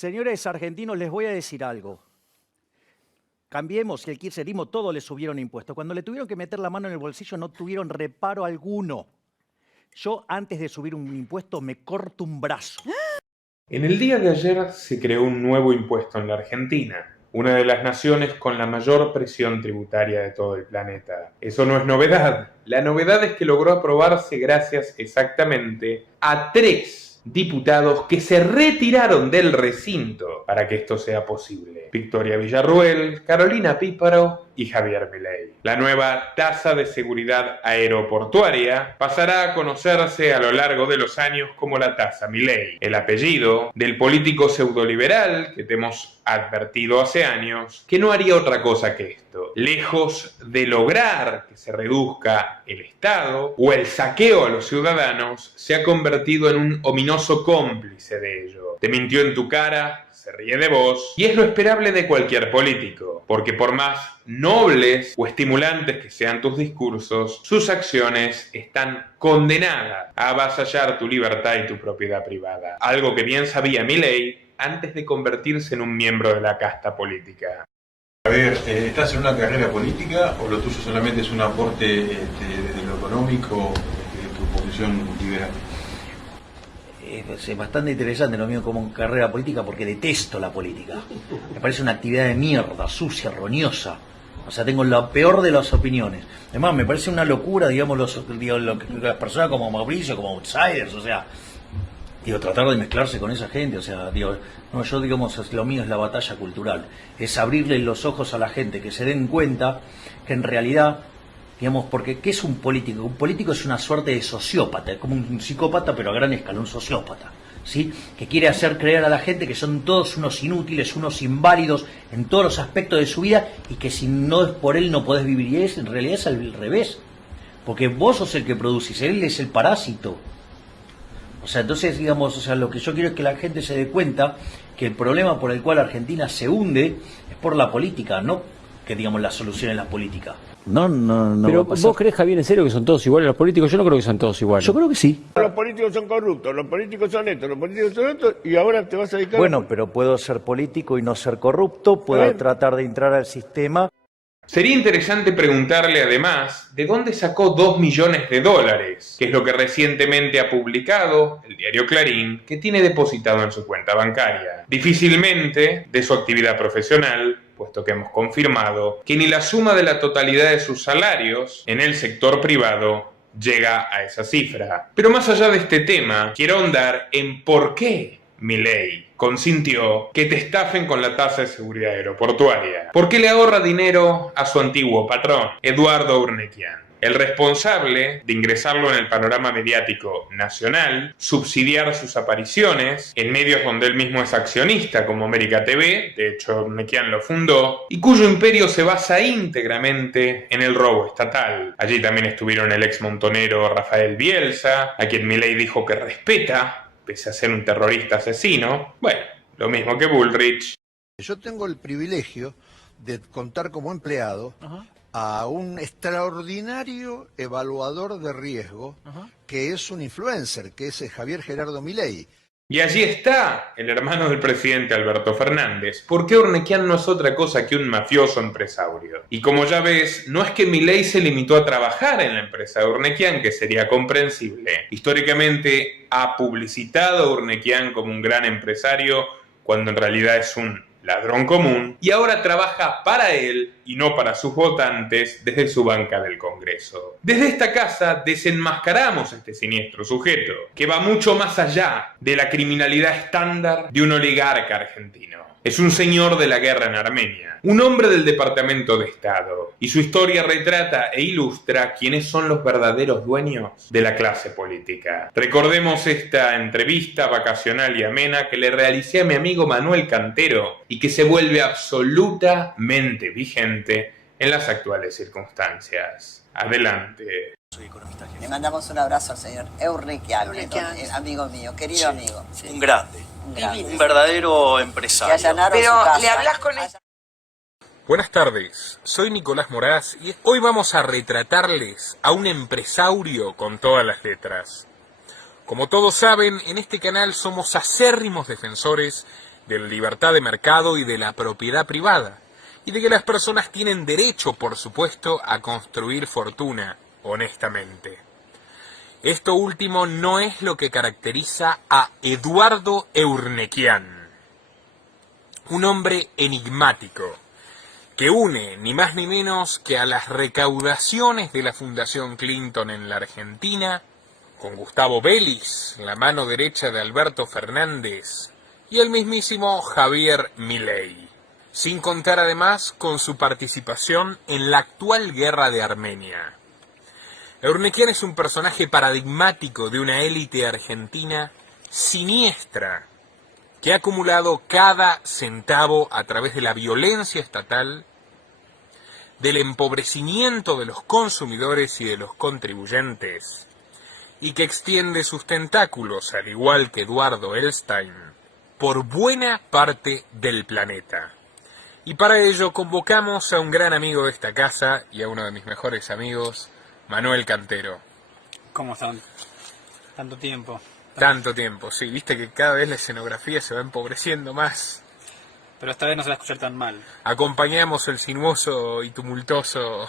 Señores argentinos, les voy a decir algo. Cambiemos y el kirchnerismo, todo le subieron impuestos. Cuando le tuvieron que meter la mano en el bolsillo no tuvieron reparo alguno. Yo antes de subir un impuesto me corto un brazo. En el día de ayer se creó un nuevo impuesto en la Argentina, una de las naciones con la mayor presión tributaria de todo el planeta. Eso no es novedad. La novedad es que logró aprobarse gracias exactamente a 3 diputados que se retiraron del recinto para que esto sea posible: Victoria Villarruel, Carolina Píparo y Javier Milei. La nueva tasa de seguridad aeroportuaria pasará a conocerse a lo largo de los años como la tasa Milei, el apellido del político pseudoliberal que te hemos advertido hace años que no haría otra cosa que esto. Lejos de lograr que se reduzca el Estado o el saqueo a los ciudadanos, se ha convertido en un ominoso cómplice de ello. Te mintió en tu cara, se ríe de vos, y es lo esperable de cualquier político, porque por más nobles o estimulantes que sean tus discursos, sus acciones están condenadas a avasallar tu libertad y tu propiedad privada, algo que bien sabía Milei antes de convertirse en un miembro de la casta política. A ver, ¿estás en una carrera política o lo tuyo solamente es un aporte desde lo económico, de tu posición liberal? Es bastante interesante lo mío como carrera política porque detesto la política. Me parece una actividad de mierda, sucia, roñosa. O sea, tengo la peor de las opiniones. Además, me parece una locura, digamos, las personas como Mauricio, como outsiders, o sea, tratar de mezclarse con esa gente, o sea, no, yo, digamos, lo mío es la batalla cultural. Es abrirle los ojos a la gente, que se den cuenta que en realidad, digamos, porque ¿qué es un político? Un político es una suerte de sociópata, es como un psicópata, pero a gran escala, un sociópata, ¿sí? Que quiere hacer creer a la gente que son todos unos inútiles, unos inválidos en todos los aspectos de su vida y que si no es por él no podés vivir. Y en realidad es al revés, porque vos sos el que producís, él es el parásito. O sea, entonces, digamos, o sea, lo que yo quiero es que la gente se dé cuenta que el problema por el cual Argentina se hunde es por la política, no que, digamos, la solución es la política. No. Pero ¿vos crees, Javier, en serio que son todos iguales los políticos? Yo no creo que son todos iguales. Yo creo que sí. Los políticos son corruptos, los políticos son estos, los políticos son estos, y ahora te vas a dedicar... Bueno, pero puedo ser político y no ser corrupto, puedo tratar de entrar al sistema. Sería interesante preguntarle además de dónde sacó $2 millones, que es lo que recientemente ha publicado el diario Clarín, que tiene depositado en su cuenta bancaria. Difícilmente de su actividad profesional, puesto que hemos confirmado que ni la suma de la totalidad de sus salarios en el sector privado llega a esa cifra. Pero más allá de este tema, quiero ahondar en por qué Milei consintió que te estafen con la tasa de seguridad aeroportuaria. ¿Por qué le ahorra dinero a su antiguo patrón, Eduardo Urnequian? El responsable de ingresarlo en el panorama mediático nacional, subsidiar sus apariciones en medios donde él mismo es accionista, como América TV, de hecho Urnequian lo fundó, y cuyo imperio se basa íntegramente en el robo estatal. Allí también estuvieron el ex montonero Rafael Bielsa, a quien Milei dijo que respeta, pese a ser un terrorista asesino. Bueno, lo mismo que Bullrich. Yo tengo el privilegio de contar como empleado a un extraordinario evaluador de riesgo que es un influencer, que es Javier Gerardo Milei. Y allí está el hermano del presidente Alberto Fernández, porque Urnequian no es otra cosa que un mafioso empresario. Y como ya ves, no es que Milei se limitó a trabajar en la empresa de Urnequian, que sería comprensible. Históricamente ha publicitado a Urnequian como un gran empresario, cuando en realidad es un ladrón común, y ahora trabaja para él y no para sus votantes desde su banca del Congreso. Desde esta casa desenmascaramos a este siniestro sujeto, que va mucho más allá de la criminalidad estándar de un oligarca argentino. Es un señor de la guerra en Armenia, un hombre del Departamento de Estado, y su historia retrata e ilustra quiénes son los verdaderos dueños de la clase política. Recordemos esta entrevista vacacional y amena que le realicé a mi amigo Manuel Cantero y que se vuelve absolutamente vigente en las actuales circunstancias. Adelante. Le mandamos un abrazo al señor Urnequian, amigo mío, querido amigo. Sí. Un grande. Un verdadero empresario. Pero le hablas con él. Buenas tardes, soy Nicolás Moraz y hoy vamos a retratarles a un empresario con todas las letras. Como todos saben, en este canal somos acérrimos defensores de la libertad de mercado y de la propiedad privada, y de que las personas tienen derecho, por supuesto, a construir fortuna honestamente. Esto último no es lo que caracteriza a Eduardo Eurnequian, un hombre enigmático, que une ni más ni menos que a las recaudaciones de la Fundación Clinton en la Argentina, con Gustavo Vélez, la mano derecha de Alberto Fernández, y el mismísimo Javier Milei, sin contar además con su participación en la actual guerra de Armenia. Eurnequian es un personaje paradigmático de una élite argentina siniestra, que ha acumulado cada centavo a través de la violencia estatal, del empobrecimiento de los consumidores y de los contribuyentes, y que extiende sus tentáculos, al igual que Eduardo Elstein, por buena parte del planeta. Y para ello convocamos a un gran amigo de esta casa y a uno de mis mejores amigos, Manuel Cantero. ¿Cómo están? Tanto tiempo. Tanto tiempo, sí, viste que cada vez la escenografía se va empobreciendo más. Pero esta vez no se va a escuchar tan mal. Acompañamos el sinuoso y tumultuoso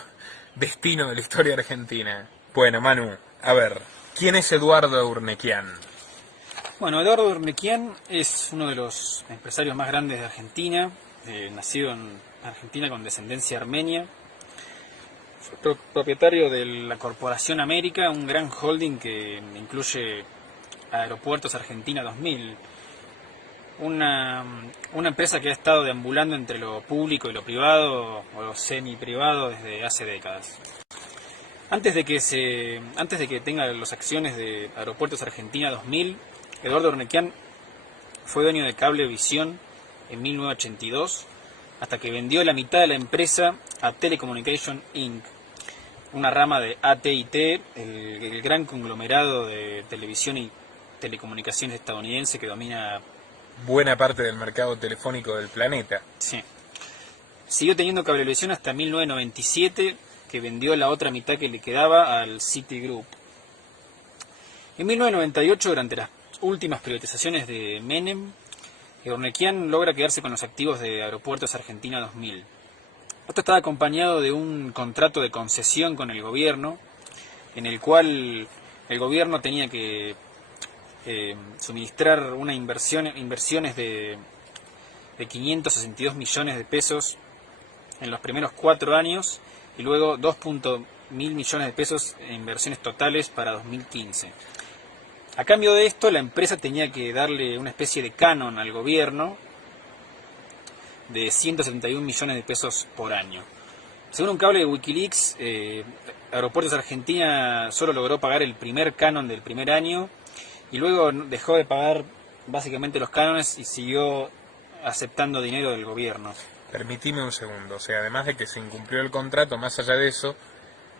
destino de la historia argentina. Bueno, Manu, a ver, ¿quién es Eduardo Eurnequian? Bueno, Eduardo Eurnequian es uno de los empresarios más grandes de Argentina, nacido en Argentina con descendencia armenia. Fue propietario de la Corporación América, un gran holding que incluye Aeropuertos Argentina 2000, una empresa que ha estado deambulando entre lo público y lo privado, o lo semi-privado, desde hace décadas. Antes de que tenga las acciones de Aeropuertos Argentina 2000, Eduardo Eurnequian fue dueño de Cablevisión en 1982, hasta que vendió la mitad de la empresa a Telecommunication Inc., una rama de AT&T, el gran conglomerado de televisión y telecomunicaciones estadounidense que domina buena parte del mercado telefónico del planeta. Sí. Siguió teniendo Cablevisión hasta 1997, que vendió la otra mitad que le quedaba al Citigroup. En 1998, durante las últimas privatizaciones de Menem, Eurnequian logra quedarse con los activos de Aeropuertos Argentina 2000. Esto estaba acompañado de un contrato de concesión con el gobierno, en el cual el gobierno tenía que suministrar inversiones de 562 millones de pesos en los primeros 4 años y luego 2.000 millones de pesos en inversiones totales para 2015. A cambio de esto, la empresa tenía que darle una especie de canon al gobierno de 171 millones de pesos por año. Según un cable de Wikileaks, Aeropuertos Argentina solo logró pagar el primer canon del primer año y luego dejó de pagar básicamente los cánones y siguió aceptando dinero del gobierno. Permitime un segundo, o sea, además de que se incumplió el contrato, más allá de eso,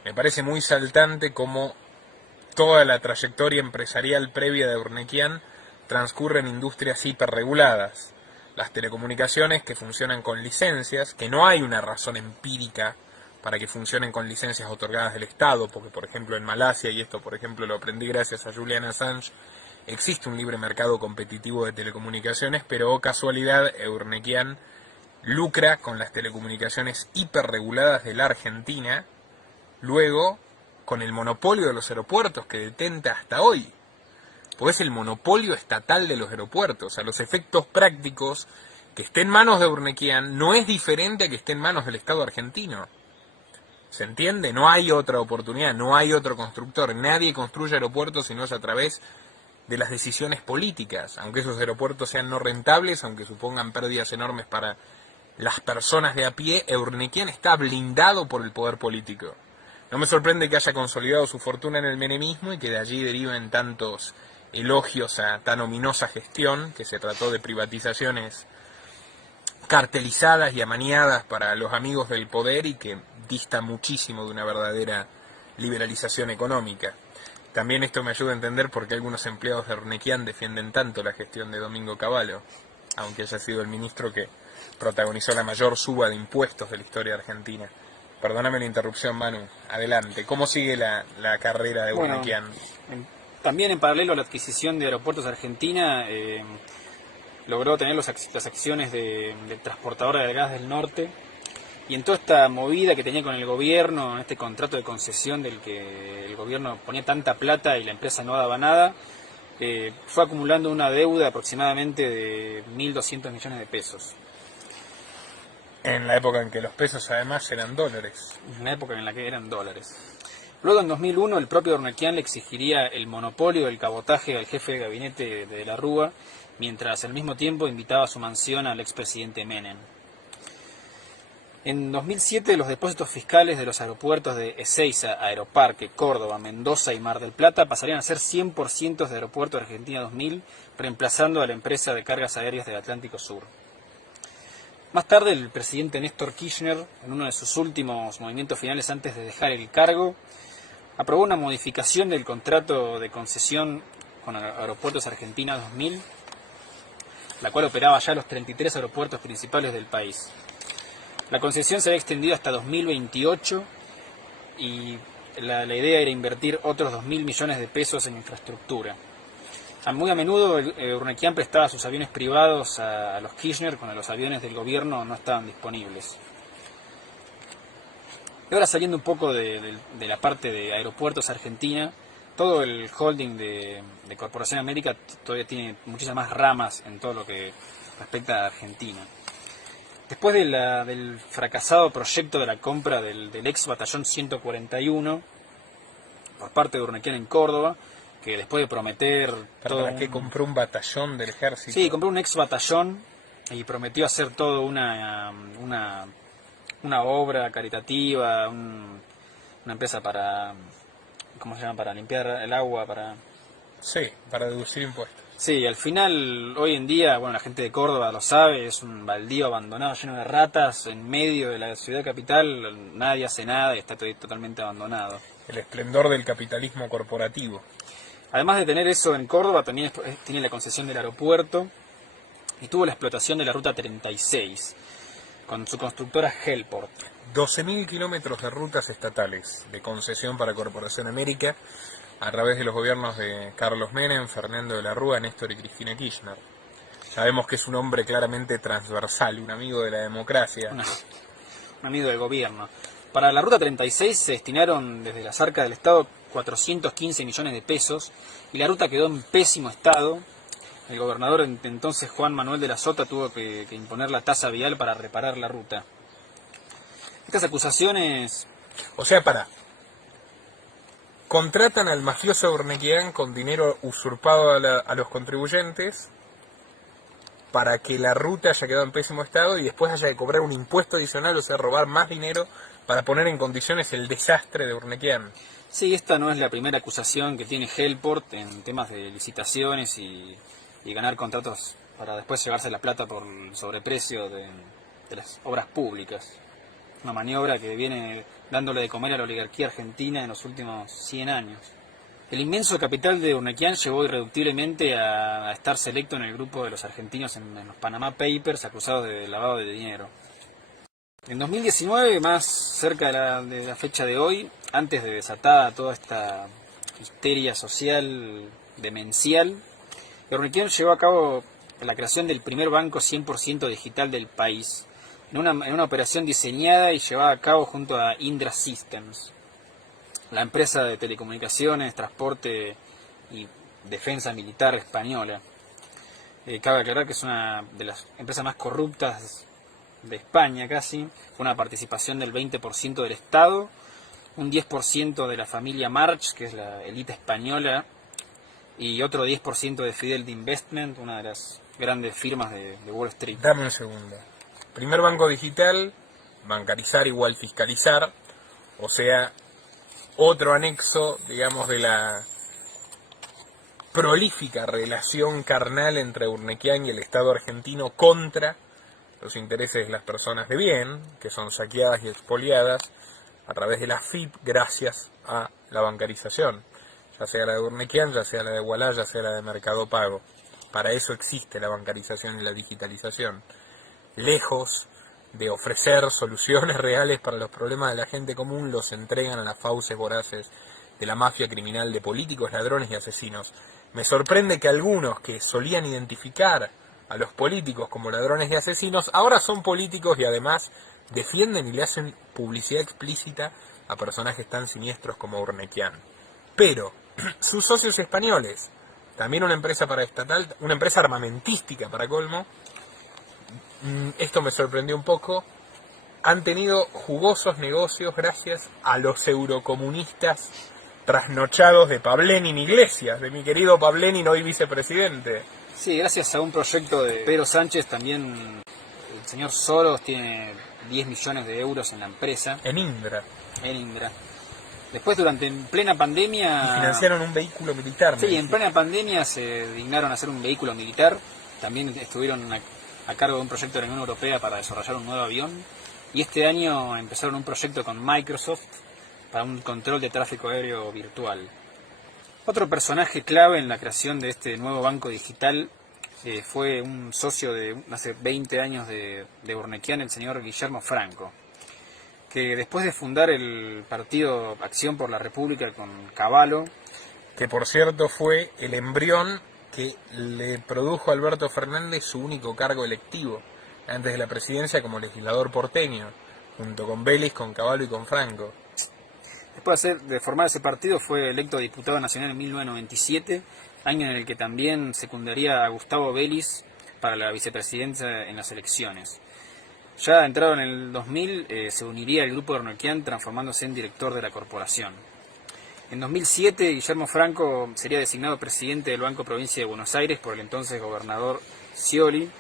me parece muy saltante cómo toda la trayectoria empresarial previa de Eurnequian transcurre en industrias hiperreguladas. Las telecomunicaciones que funcionan con licencias, que no hay una razón empírica para que funcionen con licencias otorgadas del Estado, porque por ejemplo en Malasia, y esto por ejemplo lo aprendí gracias a Julian Assange, existe un libre mercado competitivo de telecomunicaciones, pero casualidad, Eurnequian lucra con las telecomunicaciones hiperreguladas de la Argentina, luego con el monopolio de los aeropuertos que detenta hasta hoy, pues es el monopolio estatal de los aeropuertos. A los efectos prácticos, que esté en manos de Eurnequian no es diferente a que esté en manos del Estado argentino. ¿Se entiende? No hay otra oportunidad, no hay otro constructor, nadie construye aeropuertos si no es a través de las decisiones políticas, aunque esos aeropuertos sean no rentables, aunque supongan pérdidas enormes para las personas de a pie, Eurnequian está blindado por el poder político. No me sorprende que haya consolidado su fortuna en el menemismo y que de allí deriven tantos elogios a tan ominosa gestión, que se trató de privatizaciones cartelizadas y amañadas para los amigos del poder y que dista muchísimo de una verdadera liberalización económica. También esto me ayuda a entender por qué algunos empleados de Eurnequian defienden tanto la gestión de Domingo Cavallo, aunque haya sido el ministro que protagonizó la mayor suba de impuestos de la historia argentina. Perdóname la interrupción, Manu. Adelante. ¿Cómo sigue la carrera de Eurnequian? También en paralelo a la adquisición de Aeropuertos Argentina, logró tener las acciones de transportadora de gas del norte, y en toda esta movida que tenía con el gobierno, en este contrato de concesión del que el gobierno ponía tanta plata y la empresa no daba nada, fue acumulando una deuda aproximadamente de 1.200 millones de pesos. En la época en que los pesos además eran dólares. En la época en la que eran dólares. Luego, en 2001, el propio Urnequian le exigiría el monopolio del cabotaje al jefe de gabinete de la Rúa, mientras al mismo tiempo invitaba a su mansión al expresidente Menem. En 2007, los depósitos fiscales de los aeropuertos de Ezeiza, Aeroparque, Córdoba, Mendoza y Mar del Plata pasarían a ser 100% de Aeropuerto Argentina 2000, reemplazando a la empresa de cargas aéreas del Atlántico Sur. Más tarde, el presidente Néstor Kirchner, en uno de sus últimos movimientos finales antes de dejar el cargo, aprobó una modificación del contrato de concesión con Aeropuertos Argentina 2000, la cual operaba ya los 33 aeropuertos principales del país. La concesión se había extendido hasta 2028 y la idea era invertir otros 2.000 millones de pesos en infraestructura. Muy a menudo Urnequian prestaba sus aviones privados a los Kirchner cuando los aviones del gobierno no estaban disponibles. Y ahora, saliendo un poco de la parte de Aeropuertos Argentina, todo el holding de Corporación América todavía tiene muchísimas más ramas en todo lo que respecta a Argentina. Después del fracasado proyecto de la compra del ex batallón 141 por parte de Urnequian en Córdoba, que después de prometer... ¿Para qué compró un batallón del ejército? Sí, compró un ex batallón y prometió hacer todo una obra caritativa, una empresa para... ¿Cómo se llama? Para limpiar el agua, para... Sí, para deducir impuestos. Sí, al final, hoy en día, bueno, la gente de Córdoba lo sabe, es un baldío abandonado, lleno de ratas, en medio de la ciudad capital, nadie hace nada y está totalmente abandonado. El esplendor del capitalismo corporativo. Además de tener eso en Córdoba, también tiene la concesión del aeropuerto y tuvo la explotación de la Ruta 36, con su constructora Helport. 12.000 kilómetros de rutas estatales de concesión para Corporación América a través de los gobiernos de Carlos Menem, Fernando de la Rúa, Néstor y Cristina Kirchner. Sabemos que es un hombre claramente transversal, un amigo de la democracia. Un amigo del gobierno. Para la Ruta 36 se destinaron desde las arcas del Estado 415 millones de pesos y la ruta quedó en pésimo estado. El gobernador entonces, Juan Manuel de la Sota, tuvo que imponer la tasa vial para reparar la ruta. Estas acusaciones... O sea, contratan al mafioso Urnequian con dinero usurpado a los contribuyentes para que la ruta haya quedado en pésimo estado y después haya que cobrar un impuesto adicional, o sea, robar más dinero para poner en condiciones el desastre de Urnequian. Sí, esta no es la primera acusación que tiene Helport en temas de licitaciones y ganar contratos para después llevarse la plata por el sobreprecio de las obras públicas. Una maniobra que viene dándole de comer a la oligarquía argentina en los últimos 100 años. El inmenso capital de Urnequian llevó irreductiblemente a estar selecto en el grupo de los argentinos en los Panama Papers, acusados de lavado de dinero. En 2019, más cerca de la fecha de hoy, antes de desatar toda esta histeria social demencial, Urnequian llevó a cabo la creación del primer banco 100% digital del país, en una operación diseñada y llevada a cabo junto a Indra Systems, la empresa de telecomunicaciones, transporte y defensa militar española. Cabe aclarar que es una de las empresas más corruptas de España casi, con una participación del 20% del Estado, un 10% de la familia March, que es la élite española, y otro 10% de Fidelity Investment, una de las grandes firmas de Wall Street. Dame un segundo. Primer banco digital, bancarizar igual fiscalizar, o sea, otro anexo, digamos, de la prolífica relación carnal entre Urnequian y el Estado argentino contra los intereses de las personas de bien, que son saqueadas y expoliadas a través de la FIP gracias a la bancarización, ya sea la de Urnequian, ya sea la de Ualá, ya sea la de Mercado Pago. Para eso existe la bancarización y la digitalización. Lejos de ofrecer soluciones reales para los problemas de la gente común, los entregan a las fauces voraces de la mafia criminal de políticos, ladrones y asesinos. Me sorprende que algunos que solían identificar a los políticos como ladrones y asesinos, ahora son políticos y además defienden y le hacen publicidad explícita a personajes tan siniestros como Urnequian. Pero sus socios españoles, también una empresa paraestatal, una empresa armamentística para colmo, esto me sorprendió un poco, han tenido jugosos negocios gracias a los eurocomunistas trasnochados de Pablenin Iglesias, de mi querido Pablenin, hoy vicepresidente. Sí, gracias a un proyecto de Pedro Sánchez también el señor Soros tiene 10 millones de euros en la empresa. En Indra. En Indra. Después, en plena pandemia... Y financiaron un vehículo militar. Sí, en plena pandemia se dignaron a hacer un vehículo militar. También estuvieron a cargo de un proyecto de la Unión Europea para desarrollar un nuevo avión. Y este año empezaron un proyecto con Microsoft para un control de tráfico aéreo virtual. Otro personaje clave en la creación de este nuevo banco digital fue un socio de hace 20 años de Urnequian, el señor Guillermo Franco, que después de fundar el partido Acción por la República con Cavallo, que por cierto fue el embrión que le produjo a Alberto Fernández su único cargo electivo antes de la presidencia como legislador porteño, junto con Vélez, con Cavallo y con Franco. Después de formar ese partido fue electo diputado nacional en 1997, año en el que también secundaría a Gustavo Vélez para la vicepresidencia en las elecciones. Ya entrado en el 2000 se uniría al grupo de Urnequian transformándose en director de la corporación. En 2007 Guillermo Franco sería designado presidente del Banco Provincia de Buenos Aires por el entonces gobernador Scioli.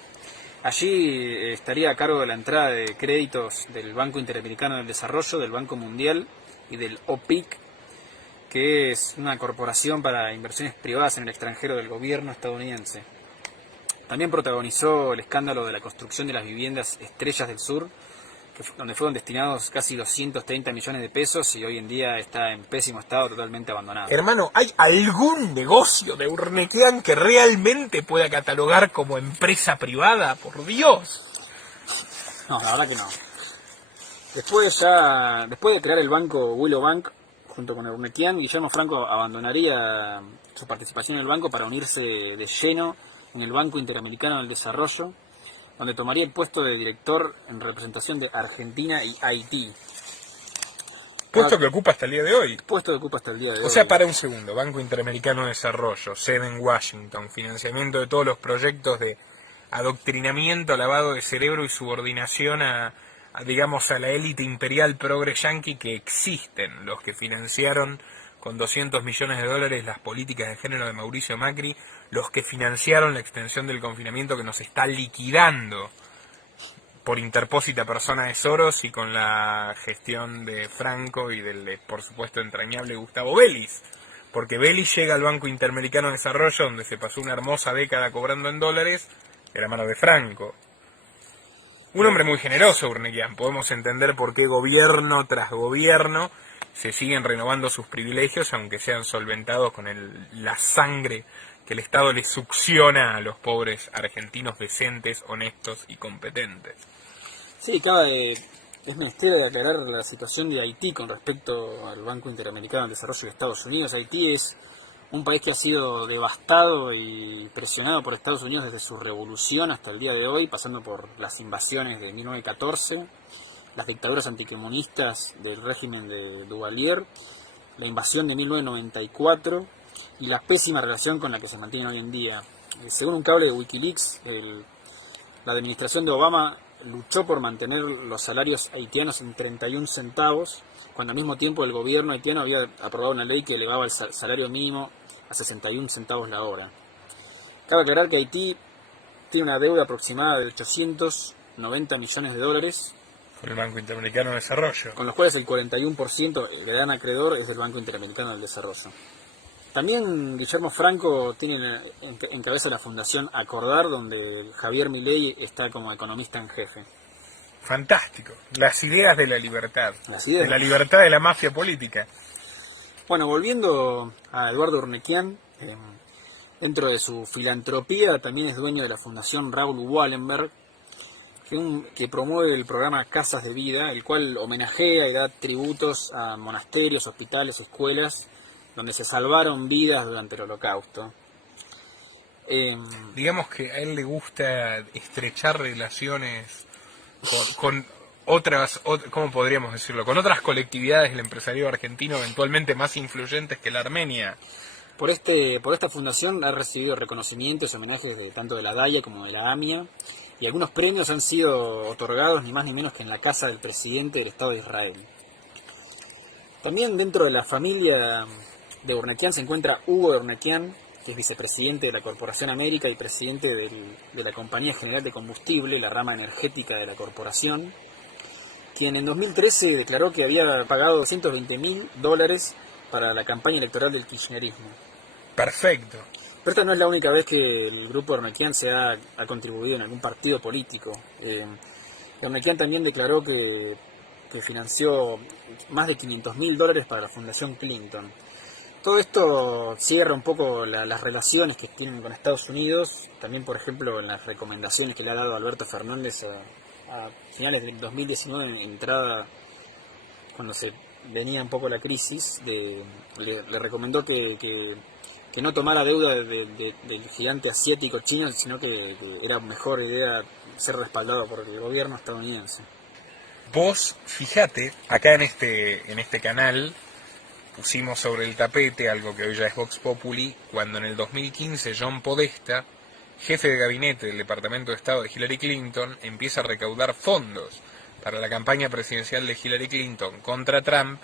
Allí estaría a cargo de la entrada de créditos del Banco Interamericano del Desarrollo, del Banco Mundial y del OPIC, que es una corporación para inversiones privadas en el extranjero del gobierno estadounidense. También protagonizó el escándalo de la construcción de las viviendas Estrellas del Sur, donde fueron destinados casi 230 millones de pesos y hoy en día está en pésimo estado, totalmente abandonado. Hermano, ¿hay algún negocio de Urnequian que realmente pueda catalogar como empresa privada? Por Dios. No, la verdad que no. Después de crear el banco Willow Bank junto con Urnequian, Guillermo Franco abandonaría su participación en el banco para unirse de lleno en el Banco Interamericano del Desarrollo, donde tomaría el puesto de director en representación de Argentina y Haití. Puesto que ocupa hasta el día de hoy. Puesto que ocupa hasta el día de hoy. O sea, para un segundo, Banco Interamericano de Desarrollo, sede en Washington, financiamiento de todos los proyectos de adoctrinamiento, lavado de cerebro y subordinación a la élite imperial progre yanqui que existen, los que financiaron con 200 millones de dólares las políticas de género de Mauricio Macri, los que financiaron la extensión del confinamiento que nos está liquidando por interpósita persona de Soros y con la gestión de Franco y del, por supuesto, entrañable Gustavo Vélez. Porque Vélez llega al Banco Interamericano de Desarrollo, donde se pasó una hermosa década cobrando en dólares, de la mano de Franco. Un hombre muy generoso, Urnequian. Podemos entender por qué gobierno tras gobierno se siguen renovando sus privilegios, aunque sean solventados con la sangre que el Estado le succiona a los pobres argentinos decentes, honestos y competentes. Sí, es menester aclarar la situación de Haití con respecto al Banco Interamericano del Desarrollo de Estados Unidos. Haití es un país que ha sido devastado y presionado por Estados Unidos desde su revolución hasta el día de hoy, pasando por las invasiones de 1914, las dictaduras anticomunistas del régimen de Duvalier, la invasión de 1994 y la pésima relación con la que se mantiene hoy en día. Según un cable de Wikileaks, la administración de Obama luchó por mantener los salarios haitianos en 31 centavos, cuando al mismo tiempo el gobierno haitiano había aprobado una ley que elevaba el salario mínimo a 61 centavos la hora. Cabe aclarar que Haití tiene una deuda aproximada de 890 millones de dólares con el Banco Interamericano de Desarrollo, con los cuales el 41% el gran acreedor es del Banco Interamericano del Desarrollo. También Guillermo Franco tiene en cabeza la Fundación Acordar, donde Javier Milei está como economista en jefe. Fantástico. Las ideas de la libertad. Las ideas. De la libertad de la mafia política. Bueno, volviendo a Eduardo Urnequian, dentro de su filantropía también es dueño de la Fundación Raoul Wallenberg, que promueve el programa Casas de Vida, el cual homenajea y da tributos a monasterios, hospitales, escuelas, donde se salvaron vidas durante el Holocausto. Digamos que a él le gusta estrechar relaciones con otras, ¿cómo podríamos decirlo? Con otras colectividades del empresariado argentino eventualmente más influyentes que la armenia. Por esta fundación ha recibido reconocimientos y homenajes tanto de la DAIA como de la AMIA, y algunos premios han sido otorgados ni más ni menos que en la casa del presidente del Estado de Israel. También dentro de la familia de Urnekian se encuentra Hugo Urnekian, que es vicepresidente de la Corporación América y presidente de la Compañía General de Combustible, la rama energética de la corporación, quien en 2013 declaró que había pagado $220.000 para la campaña electoral del kirchnerismo. Perfecto. Pero esta no es la única vez que el grupo Urnekian ha contribuido en algún partido político. Urnekian también declaró que financió más de $500.000 para la Fundación Clinton. Todo esto cierra un poco las relaciones que tienen con Estados Unidos, también por ejemplo en las recomendaciones que le ha dado Alberto Fernández a finales del 2019, entrada cuando se venía un poco la crisis, le recomendó que no tomara deuda del gigante asiático chino, sino que era mejor idea ser respaldado por el gobierno estadounidense. Vos, fíjate, acá en este canal pusimos sobre el tapete algo que hoy ya es Vox Populi, cuando en el 2015 John Podesta, jefe de gabinete del Departamento de Estado de Hillary Clinton, empieza a recaudar fondos para la campaña presidencial de Hillary Clinton contra Trump,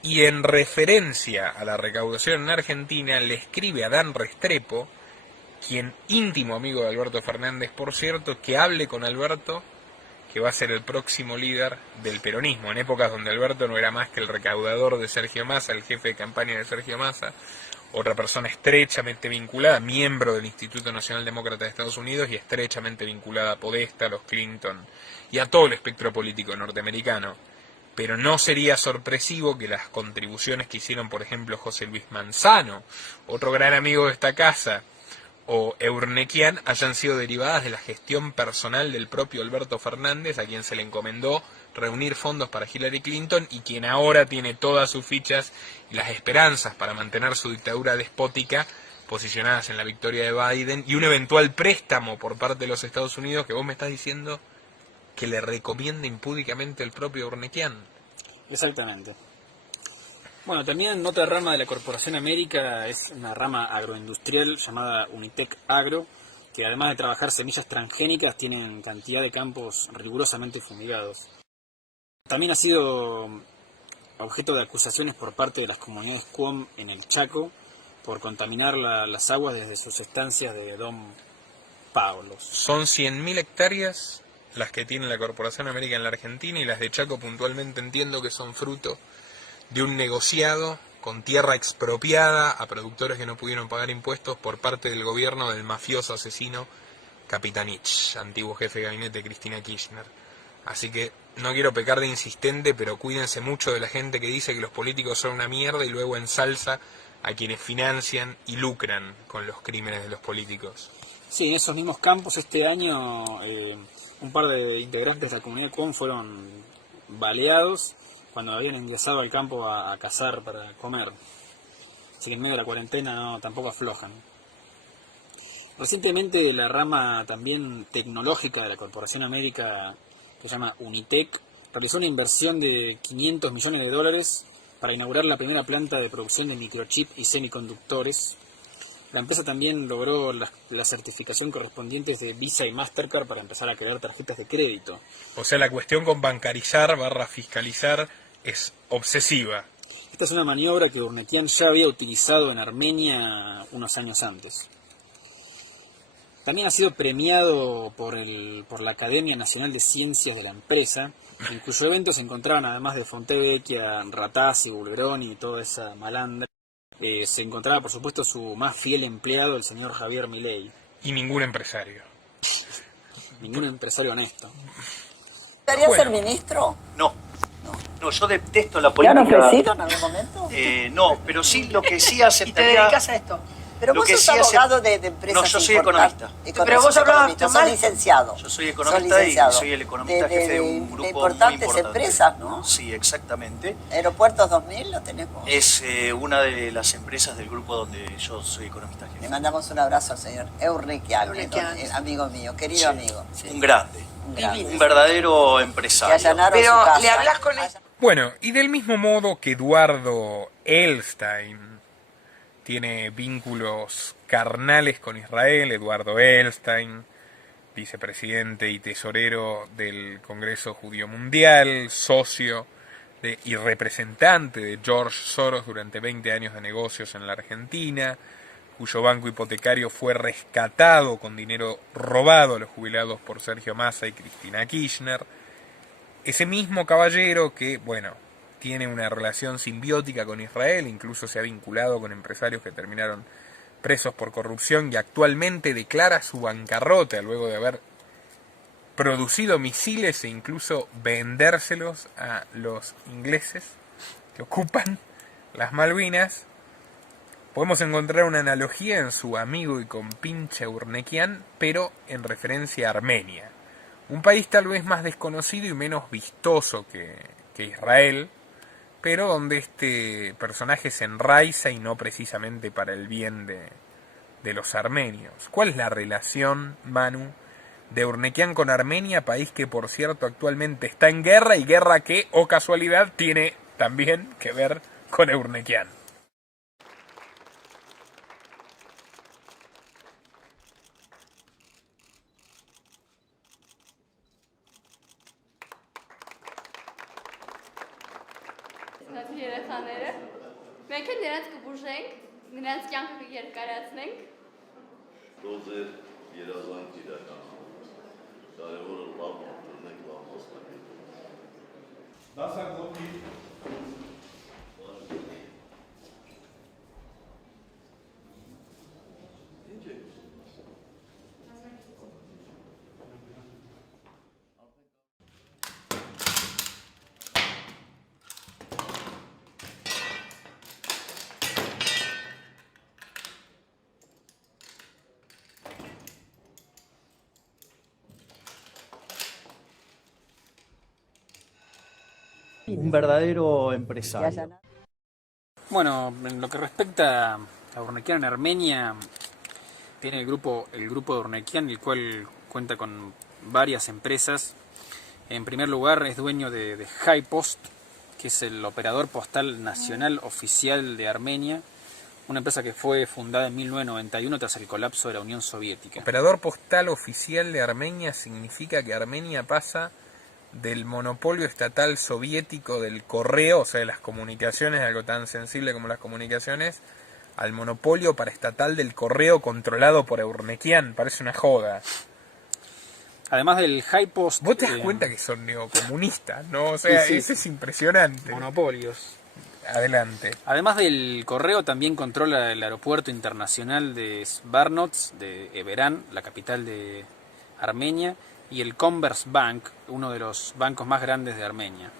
y en referencia a la recaudación en Argentina le escribe a Dan Restrepo, quien íntimo amigo de Alberto Fernández, por cierto, que hable con Alberto, que va a ser el próximo líder del peronismo, en épocas donde Alberto no era más que el recaudador de Sergio Massa, el jefe de campaña de Sergio Massa, otra persona estrechamente vinculada, miembro del Instituto Nacional Demócrata de Estados Unidos y estrechamente vinculada a Podesta, a los Clinton y a todo el espectro político norteamericano. Pero no sería sorpresivo que las contribuciones que hicieron, por ejemplo, José Luis Manzano, otro gran amigo de esta casa, o Urnekian, hayan sido derivadas de la gestión personal del propio Alberto Fernández, a quien se le encomendó reunir fondos para Hillary Clinton y quien ahora tiene todas sus fichas y las esperanzas para mantener su dictadura despótica posicionadas en la victoria de Biden y un eventual préstamo por parte de los Estados Unidos que vos me estás diciendo que le recomienda impúdicamente el propio Urnekian. Exactamente. Bueno, también otra rama de la Corporación América es una rama agroindustrial llamada Unitec Agro, que además de trabajar semillas transgénicas, tienen cantidad de campos rigurosamente fumigados. También ha sido objeto de acusaciones por parte de las comunidades Cuom en el Chaco por contaminar las aguas desde sus estancias de Don Pablos. Son 100.000 hectáreas las que tiene la Corporación América en la Argentina, y las de Chaco puntualmente entiendo que son fruto de un negociado con tierra expropiada a productores que no pudieron pagar impuestos por parte del gobierno del mafioso asesino Capitanich, antiguo jefe de gabinete de Cristina Kirchner. Así que no quiero pecar de insistente, pero cuídense mucho de la gente que dice que los políticos son una mierda y luego ensalza a quienes financian y lucran con los crímenes de los políticos. Sí, en esos mismos campos este año un par de integrantes de la comunidad Cuom fueron baleados cuando habían ingresado al campo a cazar para comer. Así que en medio de la cuarentena tampoco aflojan. Recientemente la rama también tecnológica de la Corporación América, que se llama Unitec, realizó una inversión de $500 millones para inaugurar la primera planta de producción de microchip y semiconductores. La empresa también logró la certificación correspondiente de Visa y Mastercard para empezar a crear tarjetas de crédito. O sea, la cuestión con bancarizar / fiscalizar es obsesiva. Esta es una maniobra que Urnekian ya había utilizado en Armenia unos años antes. También ha sido premiado por la Academia Nacional de Ciencias de la empresa, en cuyo evento se encontraban, además de Fontevecchia, Ratazzi, Bulgeroni y toda esa malandra, se encontraba por supuesto su más fiel empleado, el señor Javier Milei. Y ningún empresario. Ningún empresario honesto. ¿Gustaría ser ministro? No, yo detesto la ¿Te han política. ofrecido en algún momento? No, pero sí lo que sí ¿Y te aceptaría. dedicas a esto? Pero Lo vos que sos sí hace- abogado de empresas No, yo soy importantes. Pero vos hablabas sos mal. licenciado. Yo soy Sos economista y licenciado. soy el economista jefe de un grupo de importantes muy importante. empresas, ¿no? Sí, exactamente. Aeropuertos 2000 lo tenés vos. Es una de las empresas del grupo donde yo soy economista jefe. Le mandamos un abrazo al señor Euriquian, amigo mío, querido Sí, amigo. Un grande. Un grande. Un verdadero Que empresario. allanaron su casa. Bueno, y del mismo modo que Eduardo Elstein tiene vínculos carnales con Israel, Eduardo Elstein, vicepresidente y tesorero del Congreso Judío Mundial, socio y representante de George Soros durante 20 años de negocios en la Argentina, cuyo banco hipotecario fue rescatado con dinero robado a los jubilados por Sergio Massa y Cristina Kirchner. Ese mismo caballero que, bueno, tiene una relación simbiótica con Israel, incluso se ha vinculado con empresarios que terminaron presos por corrupción y actualmente declara su bancarrota luego de haber producido misiles e incluso vendérselos a los ingleses que ocupan las Malvinas. Podemos encontrar una analogía en su amigo y compinche Urnequian, pero en referencia a Armenia. Un país tal vez más desconocido y menos vistoso que Israel, pero donde este personaje se enraiza y no precisamente para el bien de los armenios. ¿Cuál es la relación, Manu, de Urnequian con Armenia, país que por cierto actualmente está en guerra y guerra que, o casualidad, tiene también que ver con Urnequian? Մենք էլ նրանց կբուժենք, նրանց կյանքը կերկարացնենք։ Դոզեր երազանք իրականացնենք։ Կարևորը լավ ապրենք, լավ մասնակցենք։ Դասագործի Un verdadero empresario. Bueno, en lo que respecta a Urnequian en Armenia, tiene el grupo de Urnequian, el cual cuenta con varias empresas. En primer lugar, es dueño de HiPost, que es el operador postal nacional oficial de Armenia, una empresa que fue fundada en 1991 tras el colapso de la Unión Soviética. Operador postal oficial de Armenia significa que Armenia pasa del monopolio estatal soviético del correo, o sea, de las comunicaciones, algo tan sensible como las comunicaciones, al monopolio paraestatal del correo controlado por Urnequian. Parece una joda. Además del HiPost... Vos te das cuenta que son neocomunistas, ¿no? O sea, sí. eso es impresionante. Monopolios. Adelante. Además del correo, también controla el aeropuerto internacional de Zvartnots, de Erevan, la capital de Armenia, y el Commerzbank, uno de los bancos más grandes de Armenia.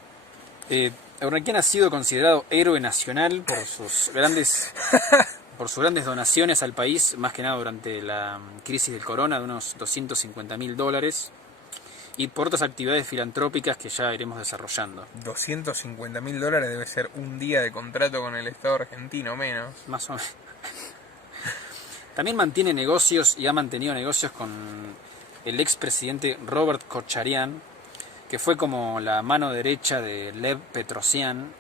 Urnequian ha sido considerado héroe nacional por sus grandes donaciones al país, más que nada durante la crisis del corona, de unos $250.000, y por otras actividades filantrópicas que ya iremos desarrollando. $250.000 debe ser un día de contrato con el Estado argentino, menos. Más o menos. También mantiene negocios y ha mantenido negocios con el expresidente Robert Kocharyan, que fue como la mano derecha de Lev Petrosyan,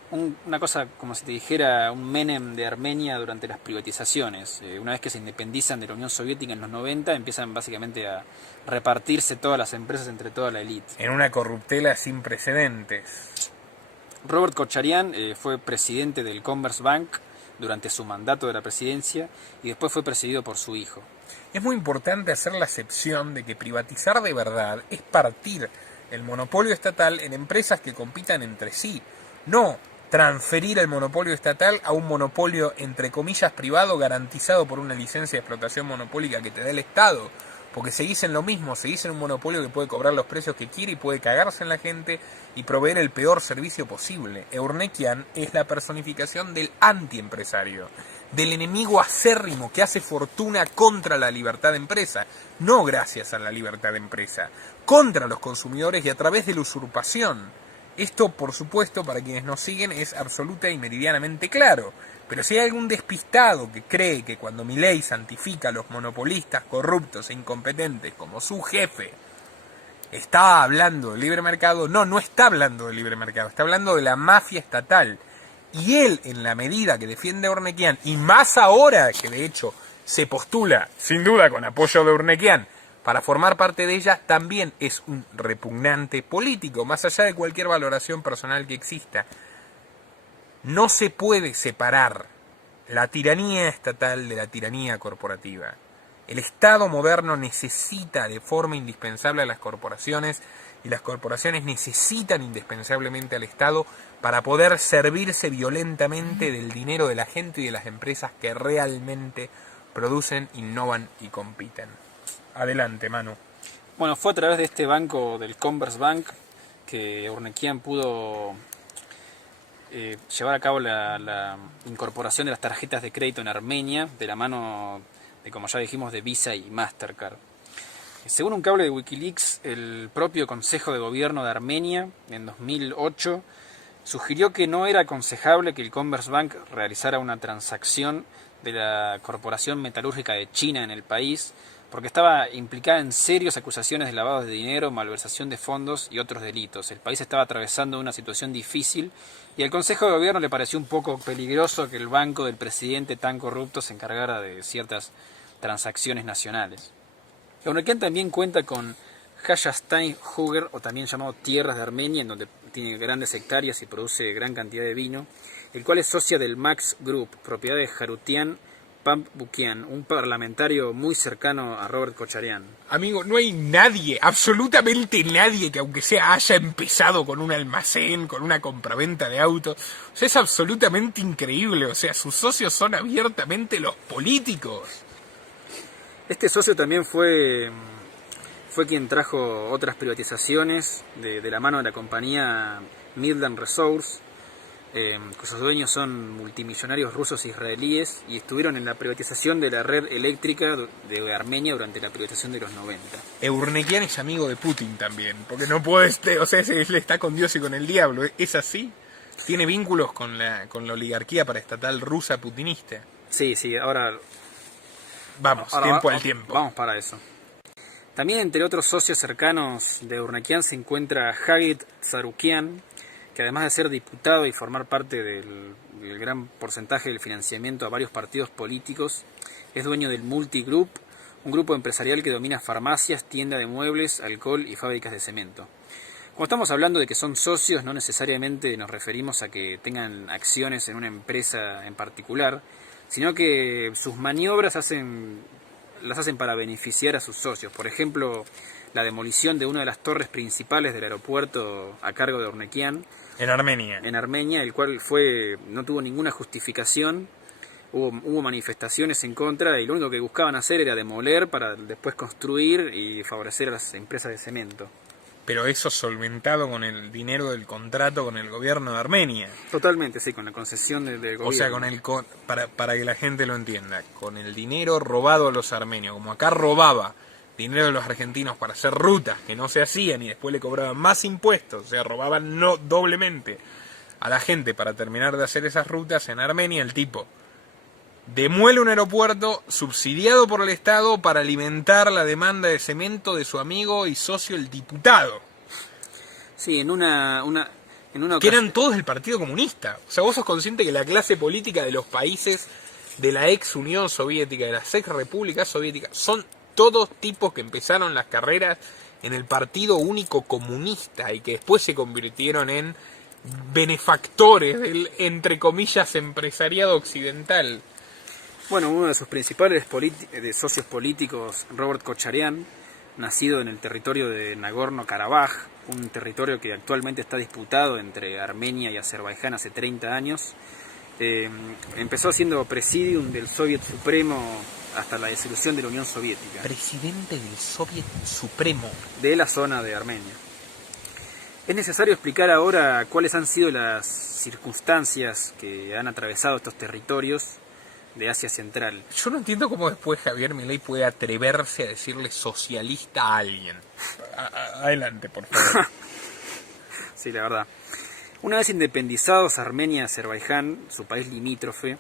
una cosa como si te dijera un Menem de Armenia durante las privatizaciones. Una vez que se independizan de la Unión Soviética en los 90, empiezan básicamente a repartirse todas las empresas entre toda la élite. En una corruptela sin precedentes. Robert Kocharyan fue presidente del Commerzbank durante su mandato de la presidencia y después fue presidido por su hijo. Es muy importante hacer la excepción de que privatizar de verdad es partir el monopolio estatal en empresas que compitan entre sí, no transferir el monopolio estatal a un monopolio entre comillas privado garantizado por una licencia de explotación monopólica que te da el Estado. porque seguís en lo mismo, seguís en un monopolio que puede cobrar los precios que quiere y puede cagarse en la gente y proveer el peor servicio posible. Eurnekian es la personificación del antiempresario, del enemigo acérrimo que hace fortuna contra la libertad de empresa, no gracias a la libertad de empresa, contra los consumidores y a través de la usurpación. Esto, por supuesto, para quienes nos siguen es absoluta y meridianamente claro. Pero si hay algún despistado que cree que cuando Milei santifica a los monopolistas corruptos e incompetentes como su jefe, está hablando del libre mercado, no está hablando del libre mercado, está hablando de la mafia estatal. Y él, en la medida que defiende a Eurnekian, y más ahora que de hecho se postula, sin duda con apoyo de Eurnekian, para formar parte de ella, también es un repugnante político, más allá de cualquier valoración personal que exista. No se puede separar la tiranía estatal de la tiranía corporativa. El Estado moderno necesita de forma indispensable a las corporaciones y las corporaciones necesitan indispensablemente al Estado para poder servirse violentamente del dinero de la gente y de las empresas que realmente producen, innovan y compiten. Adelante, Manu. Bueno, fue a través de este banco, del Commerzbank, que Eurnekian pudo llevar a cabo la incorporación de las tarjetas de crédito en Armenia, de la mano de, como ya dijimos, de Visa y Mastercard. Según un cable de Wikileaks, el propio Consejo de Gobierno de Armenia, en 2008, sugirió que no era aconsejable que el Commerzbank realizara una transacción de la Corporación Metalúrgica de China en el país, porque estaba implicada en serias acusaciones de lavado de dinero, malversación de fondos y otros delitos. El país estaba atravesando una situación difícil y al Consejo de Gobierno le pareció un poco peligroso que el banco del presidente tan corrupto se encargara de ciertas transacciones nacionales. Eurnekian también cuenta con Hayastain Huger, o también llamado Tierras de Armenia, en donde tiene grandes hectáreas y produce gran cantidad de vino, el cual es socia del Max Group, propiedad de Jarutian Pambukian, un parlamentario muy cercano a Robert Kocharian. Amigo, no hay nadie, absolutamente nadie que aunque sea haya empezado con un almacén, con una compraventa de autos. O sea, es absolutamente increíble. O sea, sus socios son abiertamente los políticos. Este socio también fue quien trajo otras privatizaciones de la mano de la compañía Midland Resource, cuyos dueños son multimillonarios rusos e israelíes y estuvieron en la privatización de la red eléctrica de Armenia durante la privatización de los 90. Eurnekian es amigo de Putin también, porque no puede, o sea, él está con Dios y con el diablo, ¿es así? ¿Tiene vínculos con la oligarquía paraestatal rusa putinista? Sí, ahora tiempo al tiempo. Vamos para eso. También entre otros socios cercanos de Eurnekian se encuentra Hagit Tsarukian, que además de ser diputado y formar parte del gran porcentaje del financiamiento a varios partidos políticos, es dueño del Multigroup, un grupo empresarial que domina farmacias, tiendas de muebles, alcohol y fábricas de cemento. Cuando estamos hablando de que son socios, no necesariamente nos referimos a que tengan acciones en una empresa en particular, sino que sus maniobras las hacen para beneficiar a sus socios. Por ejemplo, la demolición de una de las torres principales del aeropuerto a cargo de Eurnekian, en Armenia, el cual no tuvo ninguna justificación, hubo manifestaciones en contra y lo único que buscaban hacer era demoler para después construir y favorecer a las empresas de cemento. Pero eso solventado con el dinero del contrato con el gobierno de Armenia. Totalmente, sí, con la concesión del gobierno. O sea, para que la gente lo entienda, con el dinero robado a los armenios, como acá robaba dinero de los argentinos para hacer rutas que no se hacían y después le cobraban más impuestos, o sea, robaban doblemente a la gente para terminar de hacer esas rutas. En Armenia el tipo demuele un aeropuerto subsidiado por el Estado para alimentar la demanda de cemento de su amigo y socio el diputado. Sí, en una que eran todos del Partido Comunista. O sea, vos sos consciente que la clase política de los países de la ex Unión Soviética, de las ex repúblicas soviéticas, son todos tipos que empezaron las carreras en el Partido Único Comunista y que después se convirtieron en benefactores del, entre comillas, empresariado occidental. Bueno, uno de sus principales socios políticos, Robert Kocharian, nacido en el territorio de Nagorno-Karabaj, un territorio que actualmente está disputado entre Armenia y Azerbaiyán hace 30 años, Empezó siendo presidium del Soviet Supremo hasta la disolución de la Unión Soviética. Presidente del Soviet Supremo. De la zona de Armenia. Es necesario explicar ahora cuáles han sido las circunstancias que han atravesado estos territorios de Asia Central. Yo no entiendo cómo después Javier Milei puede atreverse a decirle socialista a alguien. Adelante, por favor. Sí, la verdad. Una vez independizados Armenia y Azerbaiyán, su país limítrofe,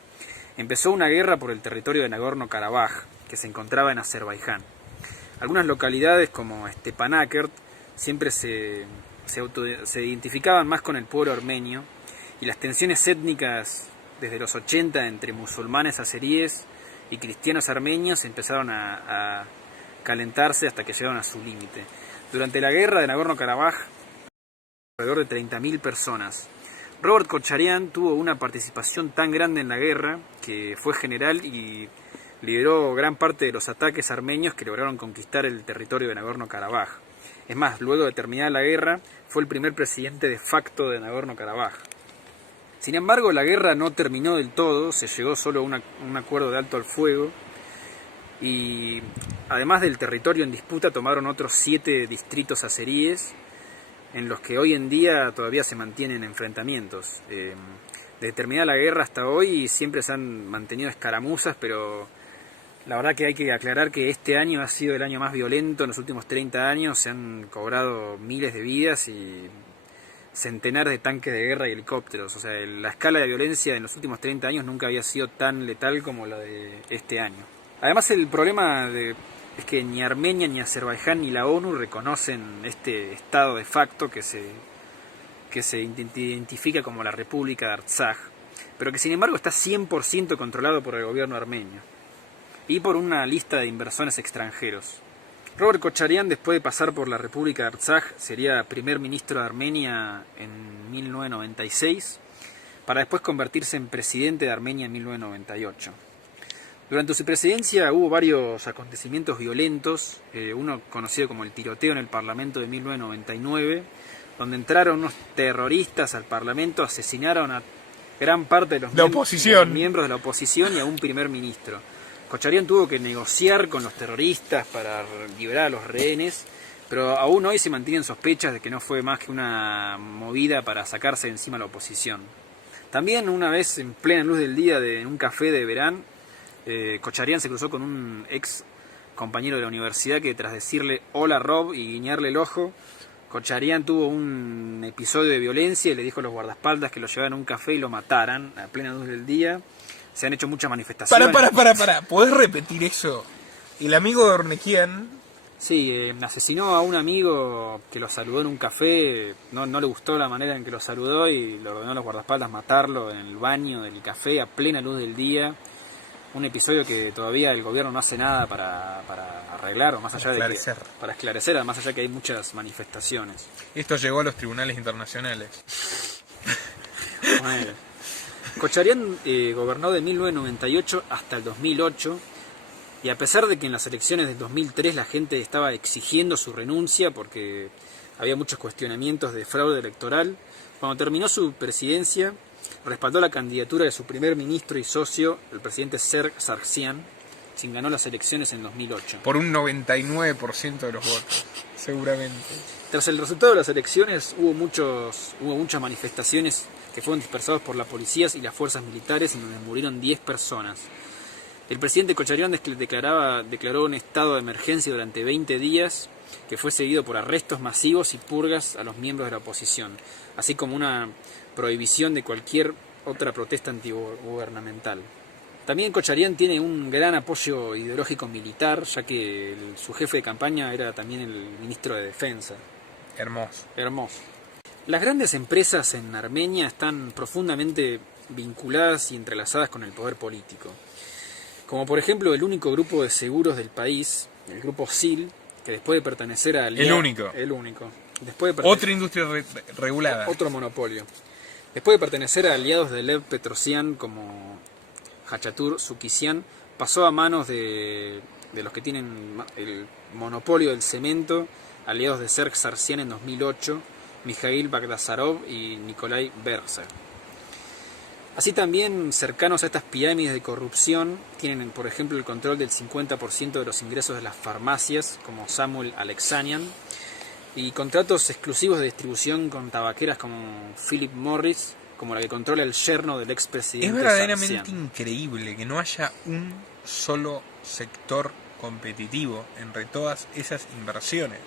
empezó una guerra por el territorio de Nagorno-Karabaj, que se encontraba en Azerbaiyán. Algunas localidades como Stepanakert siempre se identificaban más con el pueblo armenio, y las tensiones étnicas desde los 80 entre musulmanes azeríes y cristianos armenios empezaron a calentarse hasta que llegaron a su límite. Durante la guerra de Nagorno-Karabaj, alrededor de 30.000 personas. Robert Kocharyan tuvo una participación tan grande en la guerra que fue general y lideró gran parte de los ataques armenios que lograron conquistar el territorio de Nagorno-Karabaj. Es más, luego de terminar la guerra, fue el primer presidente de facto de Nagorno-Karabaj. Sin embargo, la guerra no terminó del todo, se llegó solo a un acuerdo de alto al fuego, y además del territorio en disputa tomaron otros 7 distritos azeríes, en los que hoy en día todavía se mantienen enfrentamientos. Desde terminar la guerra hasta hoy siempre se han mantenido escaramuzas, pero la verdad que hay que aclarar que este año ha sido el año más violento en los últimos 30 años, se han cobrado miles de vidas y centenares de tanques de guerra y helicópteros. O sea, la escala de violencia en los últimos 30 años nunca había sido tan letal como la de este año. Además, el problema es que ni Armenia, ni Azerbaiyán, ni la ONU reconocen este estado de facto que se identifica como la República de Artsaj, pero que sin embargo está 100% controlado por el gobierno armenio y por una lista de inversores extranjeros. Robert Kocharyan, después de pasar por la República de Artsaj, sería primer ministro de Armenia en 1996, para después convertirse en presidente de Armenia en 1998. Durante su presidencia hubo varios acontecimientos violentos, uno conocido como el tiroteo en el Parlamento de 1999, donde entraron unos terroristas al Parlamento, asesinaron a gran parte de los miembros de la oposición y a un primer ministro. Kocharyan tuvo que negociar con los terroristas para liberar a los rehenes, pero aún hoy se mantienen sospechas de que no fue más que una movida para sacarse de encima a la oposición. También una vez en plena luz del día en un café de Verán, Kocharyan se cruzó con un ex compañero de la universidad que, tras decirle hola Rob y guiñarle el ojo, Kocharyan tuvo un episodio de violencia y le dijo a los guardaespaldas que lo llevaran a un café y lo mataran a plena luz del día. Se han hecho muchas manifestaciones. Para. ¿Podés repetir eso? El amigo de Ornequian... Sí, asesinó a un amigo que lo saludó en un café, no le gustó la manera en que lo saludó y le ordenó a los guardaespaldas matarlo en el baño del café a plena luz del día. Un episodio que todavía el gobierno no hace nada para arreglar, o más allá para esclarecer, más allá que hay muchas manifestaciones. Esto llegó a los tribunales internacionales. Bueno. Kocharyan gobernó de 1998 hasta el 2008, y a pesar de que en las elecciones del 2003 la gente estaba exigiendo su renuncia porque había muchos cuestionamientos de fraude electoral, cuando terminó su presidencia respaldó la candidatura de su primer ministro y socio, el presidente Serge Sargsyan, quien ganó las elecciones en 2008. Por un 99% de los votos, seguramente. Tras el resultado de las elecciones hubo muchas manifestaciones que fueron dispersados por las policías y las fuerzas militares, en donde murieron 10 personas. El presidente Kocharyan declaró un estado de emergencia durante 20 días, que fue seguido por arrestos masivos y purgas a los miembros de la oposición, así como una prohibición de cualquier otra protesta antigubernamental. También Kocharyan tiene un gran apoyo ideológico militar, ya que su jefe de campaña era también el ministro de Defensa. Hermoso. Las grandes empresas en Armenia están profundamente vinculadas y entrelazadas con el poder político. Como por ejemplo el único grupo de seguros del país, el grupo SIL, que después de pertenecer a... El único. Otra industria regulada. Otro monopolio. Después de pertenecer a aliados de Lev Petrosyan como Hachatur Sukisyan, pasó a manos de los que tienen el monopolio del cemento, aliados de Serge Sargsyan en 2008, Mikhail Bagdasarov y Nikolai Berzer. Así también, cercanos a estas pirámides de corrupción, tienen, por ejemplo, el control del 50% de los ingresos de las farmacias, como Samuel Alexanian, y contratos exclusivos de distribución con tabaqueras como Philip Morris, como la que controla el yerno del expresidente Es verdaderamente Sarsian. increíble que no haya un solo sector competitivo entre todas esas inversiones.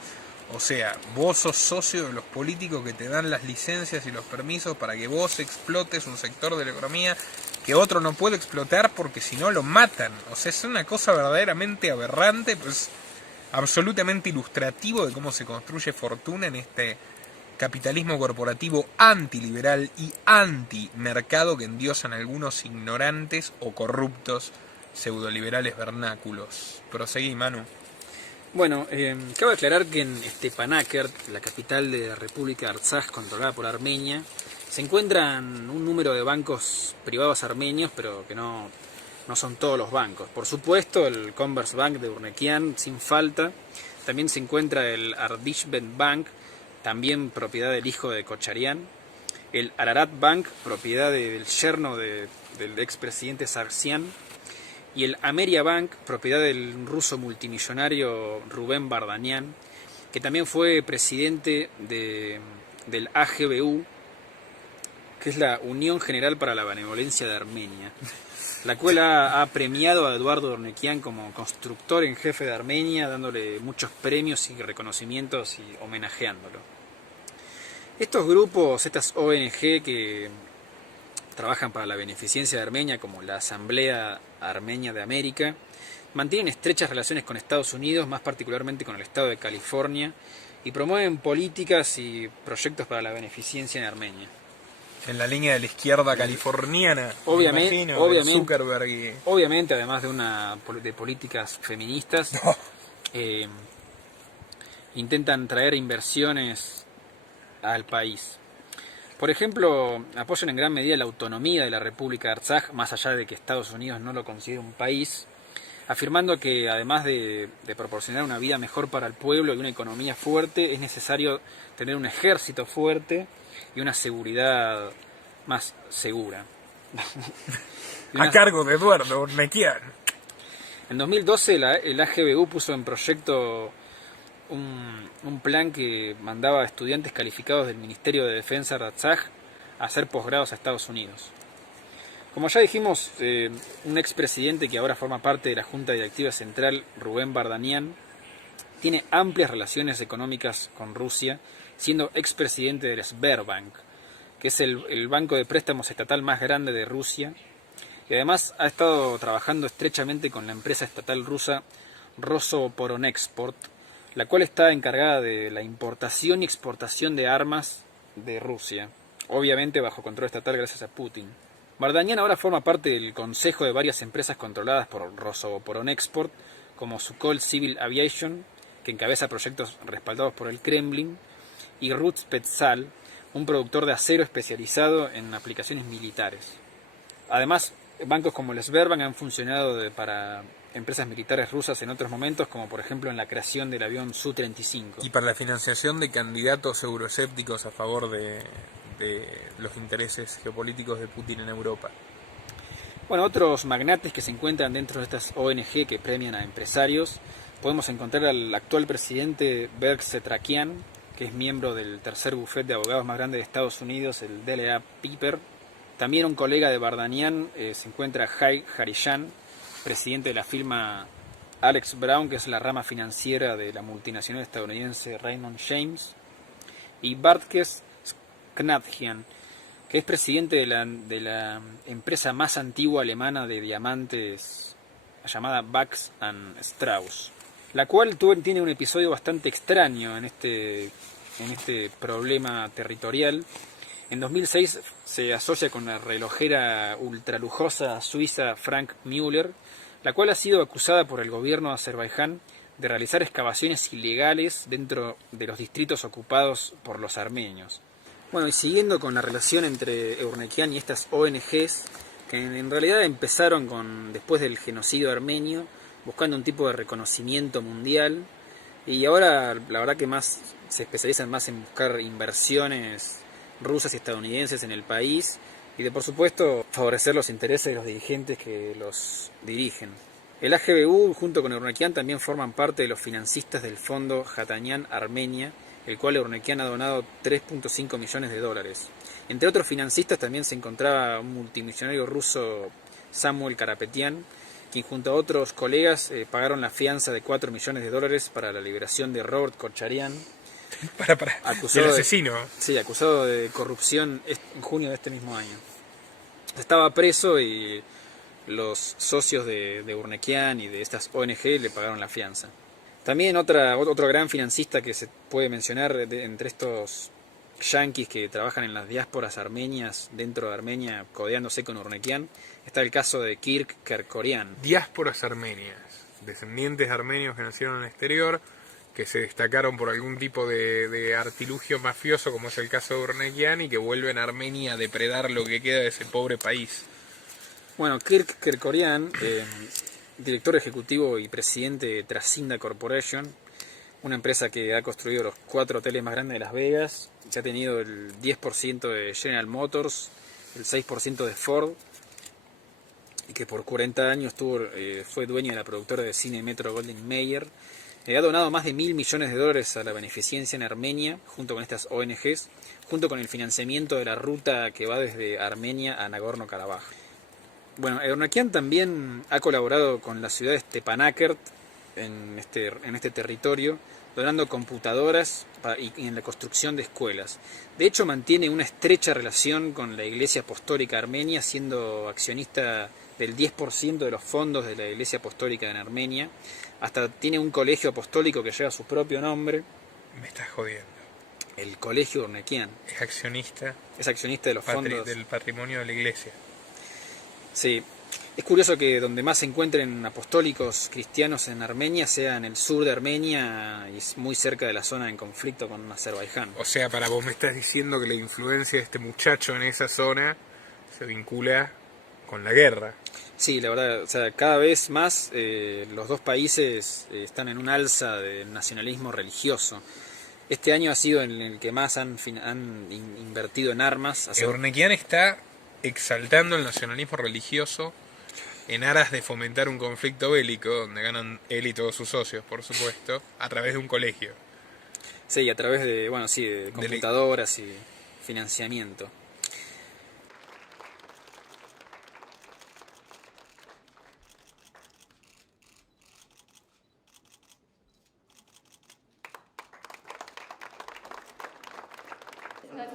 O sea, vos sos socio de los políticos que te dan las licencias y los permisos para que vos explotes un sector de la economía que otro no puede explotar porque si no lo matan. O sea, es una cosa verdaderamente aberrante, pues absolutamente ilustrativo de cómo se construye fortuna en este capitalismo corporativo antiliberal y antimercado que endiosan algunos ignorantes o corruptos pseudoliberales vernáculos. Proseguí, Manu. Bueno, cabe aclarar que en Stepanakert, la capital de la República Artsaj controlada por Armenia, se encuentran un número de bancos privados armenios, pero que no son todos los bancos. Por supuesto, el Commerzbank de Urnekian, sin falta. También se encuentra el Ardishbet Bank, también propiedad del hijo de Kocharian. El Ararat Bank, propiedad del yerno del expresidente Sarsian. Y el Ameria Bank, propiedad del ruso multimillonario Rubén Bardanian, que también fue presidente del AGBU, que es la Unión General para la Benevolencia de Armenia, la cual ha premiado a Eduardo Ornequian como constructor en jefe de Armenia, dándole muchos premios y reconocimientos y homenajeándolo. Estos grupos, estas ONG que trabajan para la beneficencia de Armenia, como la Asamblea Armenia de América, mantienen estrechas relaciones con Estados Unidos, más particularmente con el estado de California, y promueven políticas y proyectos para la beneficencia en Armenia. En la línea de la izquierda californiana, Obviamente, Zuckerberg obviamente, además de políticas feministas, intentan traer inversiones al país. Por ejemplo, apoyan en gran medida la autonomía de la República de Artsaj, más allá de que Estados Unidos no lo considere un país, afirmando que además de proporcionar una vida mejor para el pueblo y una economía fuerte, es necesario tener un ejército fuerte y una seguridad más segura. a cargo de Eduardo Ornequian. En 2012 el AGBU puso en proyecto un plan que mandaba a estudiantes calificados del Ministerio de Defensa de Artsaj a hacer posgrados a Estados Unidos. Como ya dijimos, un expresidente que ahora forma parte de la Junta Directiva Central, Rubén Bardanian, tiene amplias relaciones económicas con Rusia, siendo expresidente del Sberbank, que es el banco de préstamos estatal más grande de Rusia, y además ha estado trabajando estrechamente con la empresa estatal rusa Rosoporonexport, la cual está encargada de la importación y exportación de armas de Rusia, obviamente bajo control estatal gracias a Putin. Bardanian ahora forma parte del consejo de varias empresas controladas por Rosoporonexport, como Sukhoi Civil Aviation, que encabeza proyectos respaldados por el Kremlin, y Rutspetsal, un productor de acero especializado en aplicaciones militares. Además, bancos como el Sberbank han funcionado para empresas militares rusas en otros momentos, como por ejemplo en la creación del avión Su-35. Y para la financiación de candidatos euroescépticos a favor de los intereses geopolíticos de Putin en Europa. Bueno, otros magnates que se encuentran dentro de estas ONG que premian a empresarios, podemos encontrar al actual presidente Berg Setrakian, que es miembro del tercer bufete de abogados más grande de Estados Unidos, el DLA Piper. También un colega de Bardanian se encuentra Jay Harishan, presidente de la firma Alex Brown, que es la rama financiera de la multinacional estadounidense Raymond James, y Bartkes Knadjian, que es presidente de la empresa más antigua alemana de diamantes llamada Bax & Strauss, la cual tiene un episodio bastante extraño en este problema territorial. En 2006 se asocia con la relojera ultralujosa suiza Frank Müller, la cual ha sido acusada por el gobierno de Azerbaiyán de realizar excavaciones ilegales dentro de los distritos ocupados por los armenios. Bueno, y siguiendo con la relación entre Urnequian y estas ONGs, que en realidad empezaron después del genocidio armenio, buscando un tipo de reconocimiento mundial, y ahora la verdad que más se especializan más en buscar inversiones rusas y estadounidenses en el país, y de, por supuesto, favorecer los intereses de los dirigentes que los dirigen. El AGBU junto con Eurnequian también forman parte de los financistas del fondo Hatanyan Armenia, el cual Eurnequian ha donado 3.5 millones de dólares. Entre otros financistas también se encontraba un multimillonario ruso, Samuel Karapetian, quien junto a otros colegas pagaron la fianza de 4 millones de dólares para la liberación de Robert Kocharian, Del asesino. Sí, acusado de corrupción en junio de este mismo año. Estaba preso y los socios de Eurnequian y de estas ONG le pagaron la fianza. También otro gran financista que se puede mencionar entre estos yanquis que trabajan en las diásporas armenias dentro de Armenia, codeándose con Eurnequian, está el caso de Kirk Kerkorian. Diásporas armenias, descendientes de armenios que nacieron en el exterior, que se destacaron por algún tipo de artilugio mafioso, como es el caso de Eurnequian, y que vuelven a Armenia a depredar lo que queda de ese pobre país. Bueno, Kirk Kerkorian, director ejecutivo y presidente de Trasinda Corporation, una empresa que ha construido los 4 hoteles más grandes de Las Vegas, que ha tenido el 10% de General Motors, el 6% de Ford, y que por 40 años fue dueño de la productora de cine Metro Goldwyn Mayer. Ha donado más de $1.000 millones a la beneficencia en Armenia, junto con estas ONGs, junto con el financiamiento de la ruta que va desde Armenia a Nagorno-Karabaj. Bueno, Eurnequian también ha colaborado con la ciudad de Stepanakert en este territorio, donando computadoras y en la construcción de escuelas. De hecho, mantiene una estrecha relación con la Iglesia Apostólica Armenia, siendo accionista del 10% de los fondos de la Iglesia Apostólica en Armenia. Hasta tiene un colegio apostólico que lleva su propio nombre. Me estás jodiendo. El Colegio Eurnequian. Es accionista. Es accionista de los fondos del patrimonio de la iglesia. Sí. Es curioso que donde más se encuentren apostólicos cristianos en Armenia sea en el sur de Armenia y muy cerca de la zona en conflicto con Azerbaiyán. O sea, para vos me estás diciendo que la influencia de este muchacho en esa zona se vincula con la guerra. Sí, la verdad, o sea, cada vez más los dos países están en un alza de nacionalismo religioso. Este año ha sido en el que más han invertido en armas. Eurnequian está exaltando el nacionalismo religioso en aras de fomentar un conflicto bélico, donde ganan él y todos sus socios, por supuesto, a través de un colegio. Sí, a través de, de computadoras y financiamiento.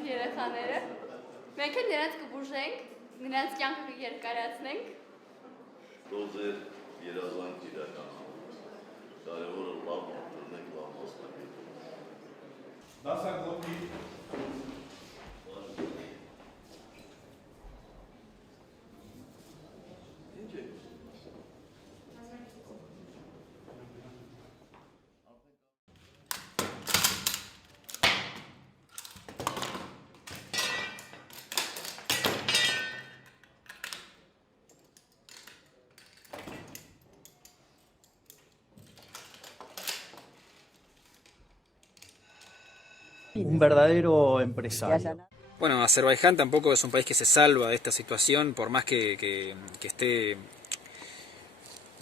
Երեխաները մենք էլ նրանց կբուժենք, նրանց կյանքը կերկարացնենք։ Դոզեր երազանք իրականացնենք։ Կարևորը լավ ապրենք, լավ մասնակցենք։ Դասագոտի Un verdadero empresario. Bueno, Azerbaiyán tampoco es un país que se salva de esta situación, por más que esté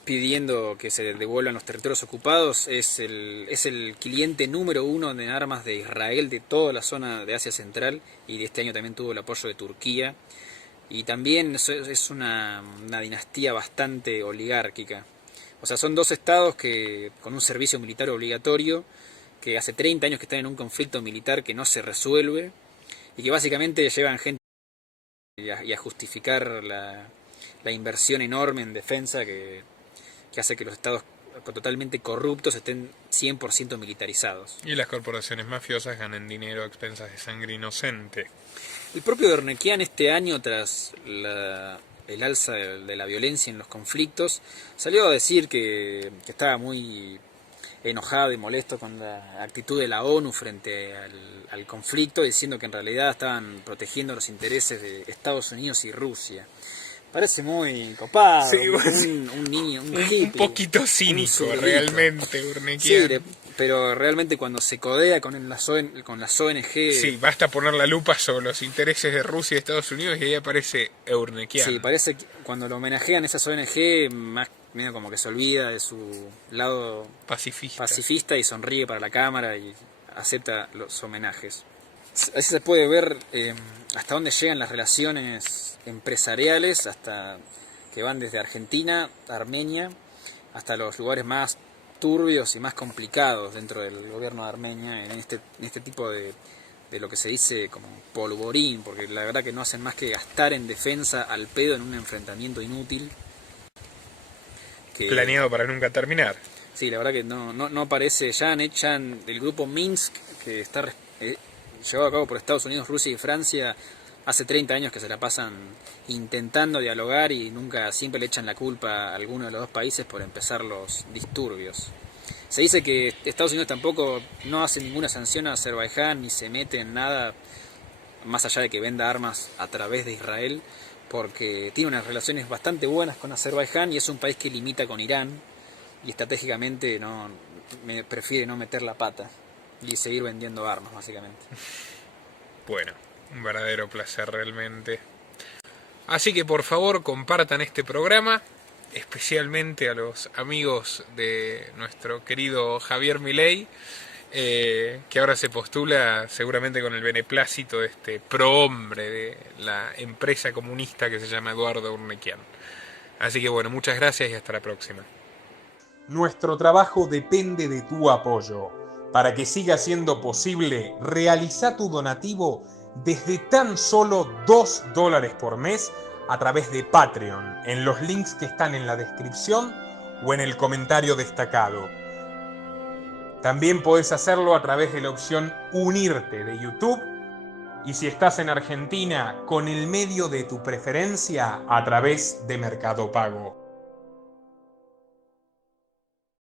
pidiendo que se devuelvan los territorios ocupados. Es el cliente número 1 de armas de Israel de toda la zona de Asia Central, y de este año también tuvo el apoyo de Turquía. Y también es una dinastía bastante oligárquica. O sea, son dos estados que con un servicio militar obligatorio, que hace 30 años que están en un conflicto militar que no se resuelve, y que básicamente llevan gente a justificar la inversión enorme en defensa que hace que los estados totalmente corruptos estén 100% militarizados. Y las corporaciones mafiosas ganan dinero a expensas de sangre inocente. El propio Eurnequian este año, tras el alza de la violencia en los conflictos, salió a decir que estaba muy enojado y molesto con la actitud de la ONU frente al conflicto, diciendo que en realidad estaban protegiendo los intereses de Estados Unidos y Rusia. Parece muy copado, sí, un niño, un hippie, un poquito cínico realmente, Eurnequian. Sí, pero realmente cuando se codea con las ONG... Sí, basta poner la lupa sobre los intereses de Rusia y Estados Unidos y ahí aparece Eurnekian. Sí, parece que cuando lo homenajean esas ONG, más medio como que se olvida de su lado pacifista y sonríe para la cámara y acepta los homenajes. Así se puede ver hasta dónde llegan las relaciones empresariales, hasta que van desde Argentina, Armenia, hasta los lugares más turbios y más complicados dentro del gobierno de Armenia, en este tipo de lo que se dice como polvorín, porque la verdad que no hacen más que gastar en defensa al pedo en un enfrentamiento inútil. Planeado para nunca terminar. Sí, la verdad que no parece. Ya el grupo Minsk, que está llevado a cabo por Estados Unidos, Rusia y Francia, hace 30 años que se la pasan intentando dialogar y siempre le echan la culpa a alguno de los dos países por empezar los disturbios. Se dice que Estados Unidos tampoco no hace ninguna sanción a Azerbaiyán ni se mete en nada más allá de que venda armas a través de Israel, porque tiene unas relaciones bastante buenas con Azerbaiyán y es un país que limita con Irán y estratégicamente prefiere no meter la pata y seguir vendiendo armas, básicamente. Bueno, un verdadero placer realmente. Así que por favor compartan este programa, especialmente a los amigos de nuestro querido Javier Milei, que ahora se postula seguramente con el beneplácito de este prohombre de la empresa comunista que se llama Eduardo Eurnekian. Así que bueno, muchas gracias y hasta la próxima. Nuestro trabajo depende de tu apoyo. Para que siga siendo posible, realiza tu donativo desde tan solo $2 por mes a través de Patreon, en los links que están en la descripción o en el comentario destacado. También podés hacerlo a través de la opción Unirte de YouTube y si estás en Argentina, con el medio de tu preferencia a través de Mercado Pago.